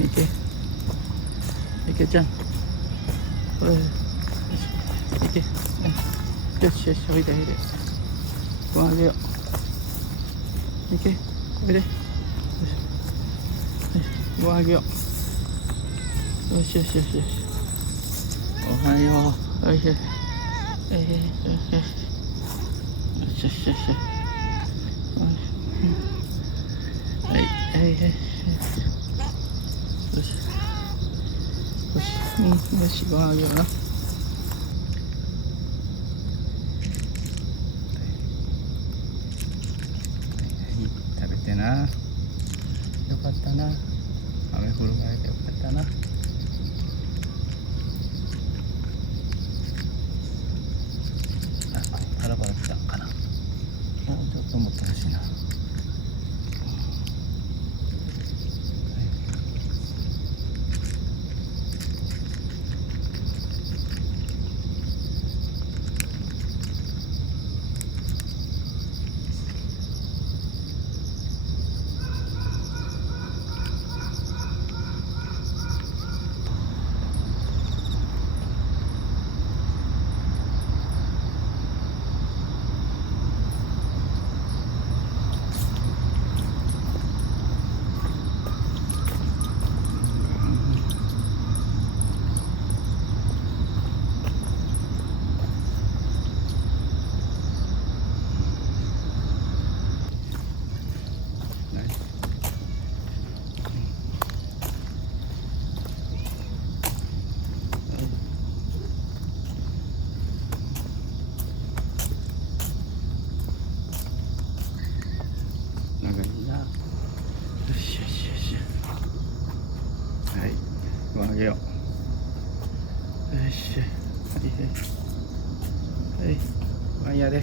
いけいけちゃん、おい、よしいけ、よしよし、おいでおいで、ご飯あげよう、いけおいで、よしご飯あげよう、よしよしよしよし、おはよう、よしよしよしよしよしよしよし、はいはいはい、よしよし、よし、ご飯あげような。食べてな。よかったな。雨降る前でよかったな。パラパラ来たかな。もうちょっと持ってほしいな。長いな。よしよしよし。はい。ご飯あげよう。よし。はいはい。はい。ご飯やれ。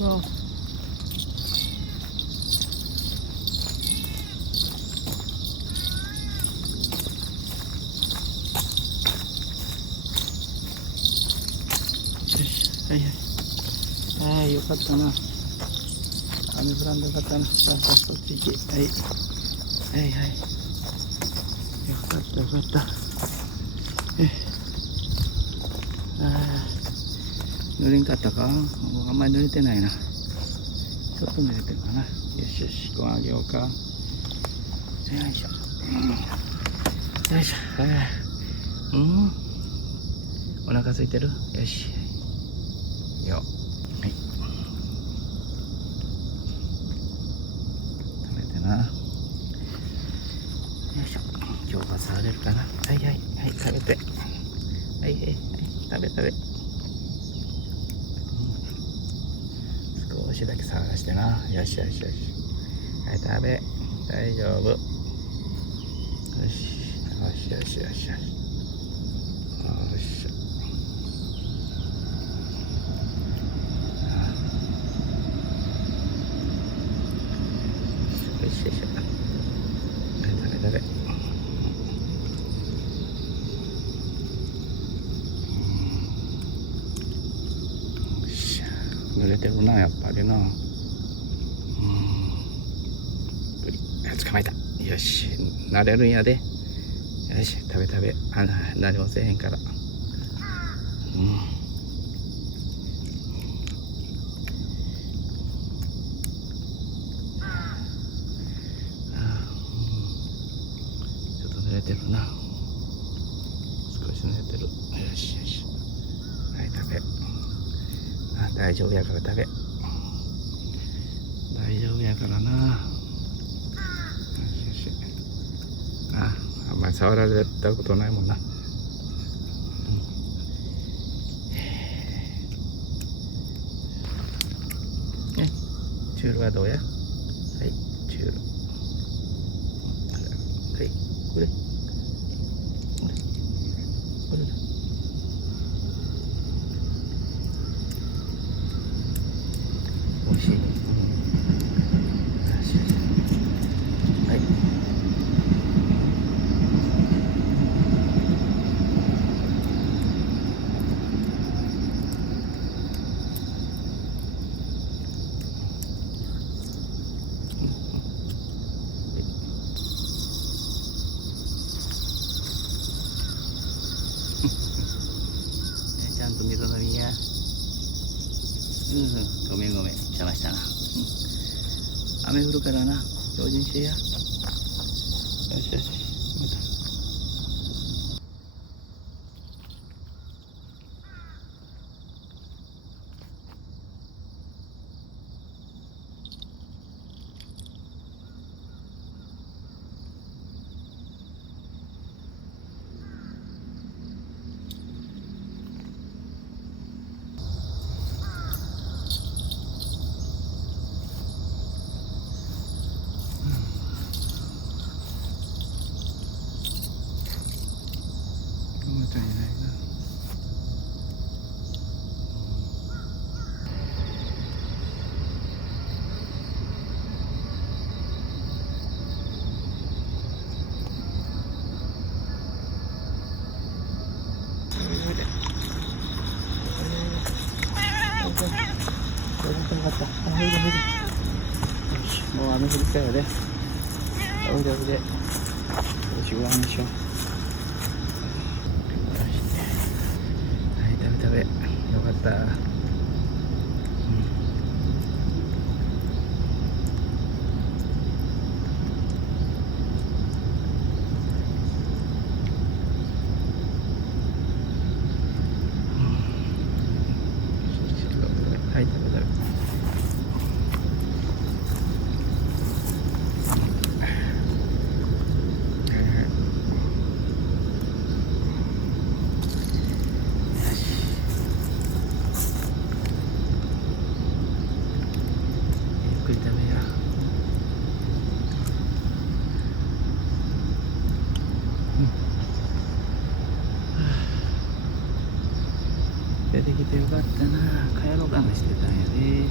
わあ。はいはい。はい、よかったな。雨降らんでよかったな。さあさあ、そっち行き。はい。はいはい。よかったよかった。ああ、濡れんかったか？もうあんまり濡れてないな。ちょっと濡れてるかな。よしよし、ご飯あげようか。よいしょ。よいしょ。お腹空いてる？よし。よ。はい。食べてな。よいしょ。今日は触れるかな。はいはいはい、食べて。はいはいはい、食べ食べ。少しだけ探してな。よしよしよし。はい、食べ。大丈夫。よしよしよしよしよし。よし。よしよし。はい、食べ食べ。濡れてるな、やっぱりな。捕まえた。よし、慣れるんやで。よし、食べ食べ。何もせえへんから。ちょっと濡れてるな。少し濡れてる。よしよし。はい、食べ。大丈夫やから食べ。大丈夫やからな。よしよし。あんまり触られたことないもんな。チュールはどうや。はい、チュール。はい、これ。これだ。おいしい。はい。ちゃんと水飲みや。ごめんごめん、邪魔したな。雨降るからな、用心してや。よしよし、また。またいないな。もう雨降りたよね。おいでおいで。よし、ご飯にしよう。はい、食べ食べ。よかった。はい、食べ食べ。ゆっくり食べや。出てきてよかったな。帰ろうかなしてたんやで。